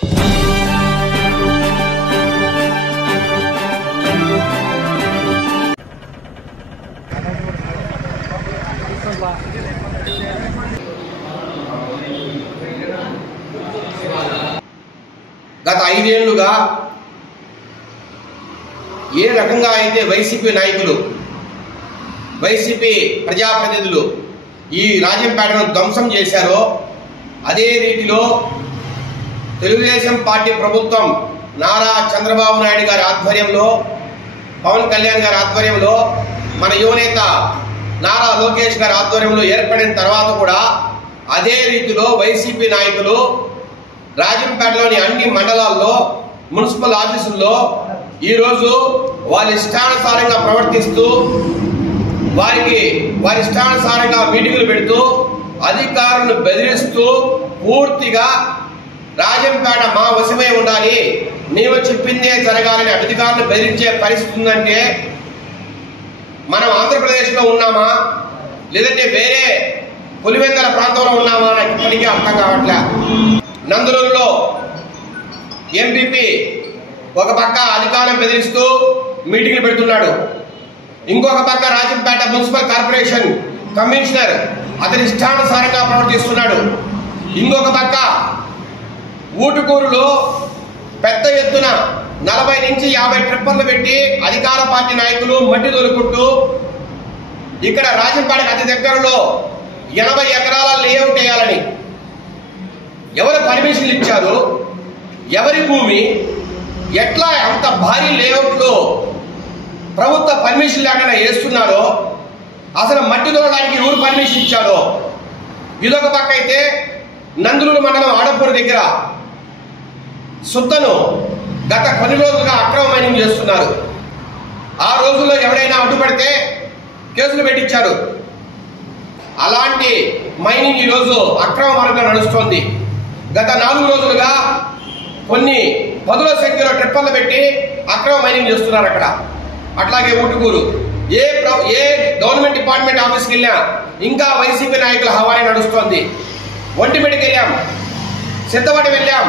గత 5 ఏళ్లుగా ఏ రకంగా అయితే వైసీపీ నాయకులు, వైసీపీ ప్రజాప్రతినిధులు ఈ రాజంపేటను ధ్వంసం చేశారో అదే రీతిలో తెలుగుదేశం పార్టీ ప్రభుత్వం నారా చంద్రబాబు నాయుడు గారి ఆధ్వర్యంలో, పవన్ కళ్యాణ్ గారి ఆధ్వర్యంలో, మన యువనేత నారా లోకేష్ గారి ఆధ్వర్యంలో ఏర్పడిన తర్వాత కూడా అదే రీతిలో వైసీపీ నాయకులు రాజంపేటలోని అన్ని మండలాల్లో, మున్సిపల్ ఆఫీసుల్లో ఈరోజు వారి ఇష్టానుసారంగా ప్రవర్తిస్తూ, వారి ఇష్టానుసారంగా మీటింగులు పెడుతూ, అధికారులను బెదిరిస్తూ పూర్తిగా రాజంపేట మా వశమై ఉండాలి, మేము చెప్పిందే జరగాలని అధికారులు బెదిరించే పరిస్థితి ఉందంటే మనం ఆంధ్రప్రదేశ్లో ఉన్నామా లేదంటే వేరే పులివెందల ప్రాంతంలో ఉన్నామా నాకు ఇప్పటికీ అర్థం కావట్లే. నందలూరులో ఎంపీపీ ఒక పక్క అధికారం బెదిరిస్తూ మీటింగ్లు పెడుతున్నాడు, ఇంకొక పక్క రాజంపేట మున్సిపల్ కార్పొరేషన్ కమిషనర్ అతని ఇష్టానుసారంగా ప్రవర్తిస్తున్నాడు, ఇంకొక పక్క ఊటుకూరులో పెద్ద ఎత్తున 40 నుంచి 50 ట్రిప్పర్లు పెట్టి అధికార పార్టీ నాయకులు మట్టి దొరుకుంటూ ఇక్కడ రాజంపేటకు అతి దగ్గరలో 80 ఎకరాల లేఅవుట్ వేయాలని ఎవరు పర్మిషన్లు ఇచ్చారు, ఎవరి భూమి, ఎట్లా అంత భారీ లేఅవుట్లో ప్రభుత్వ పర్మిషన్ లేకుండా వేస్తున్నారో, అసలు మట్టి దొరకడానికి ఎవరు పర్మిషన్ ఇచ్చారో. ఇదొక పక్క అయితే నందలూరు మండలం ఆడపూర్ దగ్గర సుద్దను గత కొన్ని రోజులుగా అక్రమ మైనింగ్ చేస్తున్నారు. ఆ రోజుల్లో ఎవరైనా అడ్డుపడితే కేసులు పెట్టించారు. అలాంటి మైనింగ్ ఈరోజు అక్రమ మార్గంలో నడుస్తోంది. గత 4 రోజులుగా కొన్ని 10ల సంఖ్యలో ట్రిప్పర్లు పెట్టి అక్రమ మైనింగ్ చేస్తున్నారు అక్కడ. అట్లాగే ఊటుకూరు ఏ గవర్నమెంట్ డిపార్ట్మెంట్ ఆఫీస్కి వెళ్ళా ఇంకా వైసీపీ నాయకుల హవానే నడుస్తోంది. ఒంటిమిడికి వెళ్ళాం, సిద్ధవటి వెళ్ళాం,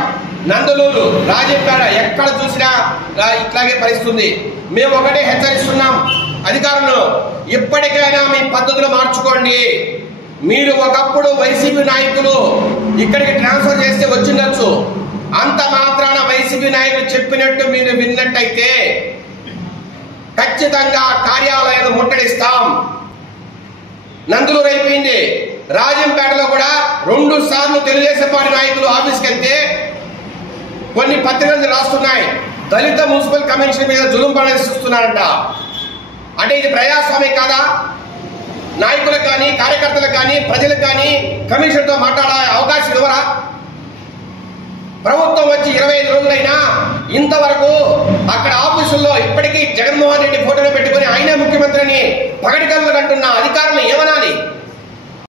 నందలూరు, రాజంపేట ఎక్కడ చూసినా ఇట్లాగే పరిస్థితుంది. మేము ఒకటే హెచ్చరిస్తున్నాం అధికారులను, ఇప్పటికైనా మీ పద్ధతులు మార్చుకోండి. మీరు ఒకప్పుడు వైసీపీ నాయకులు ఇక్కడికి ట్రాన్స్ఫర్ చేస్తే వచ్చిండొచ్చు, అంత మాత్రాన వైసీపీ నాయకులు చెప్పినట్టు మీరు విన్నట్టయితే ఖచ్చితంగా కార్యాలయాలు ముట్టడిస్తాం. నందలూరు అయిపోయింది, రాజంపేటలో కూడా 2 సార్లు తెలుగుదేశం పార్టీ నాయకులు ఆఫీస్కి వెళ్తే కొన్ని పత్రికలు రాస్తున్నాయి దళిత మున్సిపల్ కమిషన్ మీద జులుం ప్రదర్శిస్తున్నారంట. అంటే ఇది ప్రజాస్వామ్యం కాదా? నాయకులకు కానీ, కార్యకర్తలకు కానీ, ప్రజలకు కానీ కమిషన్తో మాట్లాడే అవకాశం ఇవ్వరా? ప్రభుత్వం వచ్చి 25 రోజులైనా ఇంతవరకు అక్కడ ఆఫీసుల్లో ఇప్పటికీ జగన్మోహన్ రెడ్డి ఫోటోలు పెట్టుకుని ఆయనే ముఖ్యమంత్రిని పగటికల్లు అంటున్న అధికారులు ఏమనాలి?